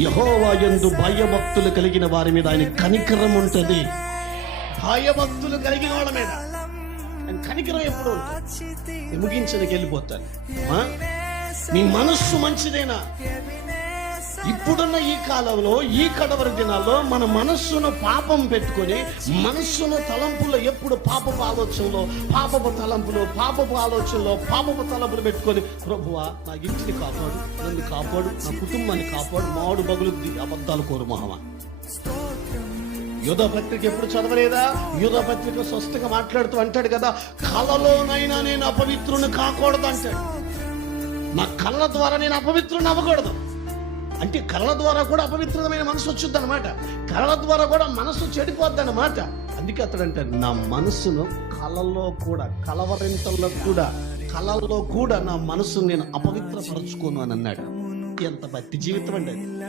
యహోవా ఎందు భయభక్తులు కలిగిన వారి మీద ఆయన కనికరం ఉంటుంది. భయభక్తులు కలిగిన వాళ్ళ మీద. ఆయన కనికరం ఎప్పుడు ఉంటుంది. ముగించడానికి వెళ్ళిపోతాను. ఆ? నీ మనస్సు మంచిదేనా? ఇప్పుడున్న ఈ కాలంలో ఈ కడవరి దినాల్లో మన మనస్సును పాపం పెట్టుకొని మనస్సును తలంపులో ఎప్పుడు పాపపు ఆలోచనలో పాపపు తలంపులు పాపపు ఆలోచనలో పాపపు తలంపులు పెట్టుకొని ప్రభువా నా ఇంటిని కాపాడు నన్ను కాపాడు నా కుటుంబాన్ని కాపాడు మామిడి బగులు అబద్ధాలు కోరు మహమా. యుధ పత్రిక ఎప్పుడు చదవలేదా? యుధ పత్రిక స్వస్థగా మాట్లాడుతూ అంటాడు కదా కలలోనైనా నేను అపవిత్రుని కాకూడదు అంటాడు. నా కళ్ళ ద్వారా నేను అపవిత్రుని అవ్వకూడదు అంటే కళ్ళ ద్వారా కూడా అపవిత్రమైన మనసు వచ్చుద్ది అనమాట కళ్ళ ద్వారా కూడా మనసు చెడిపోద్ది అనమాట అందుకే అతడు అంటే నా మనసును కళలో కూడా కలవరింతల్లో కూడా కళల్లో కూడా నా మనసును నేను అపవిత్రపరచుకోను అని అన్నాడు. ఎంత బట్టి జీవితం అండి అది.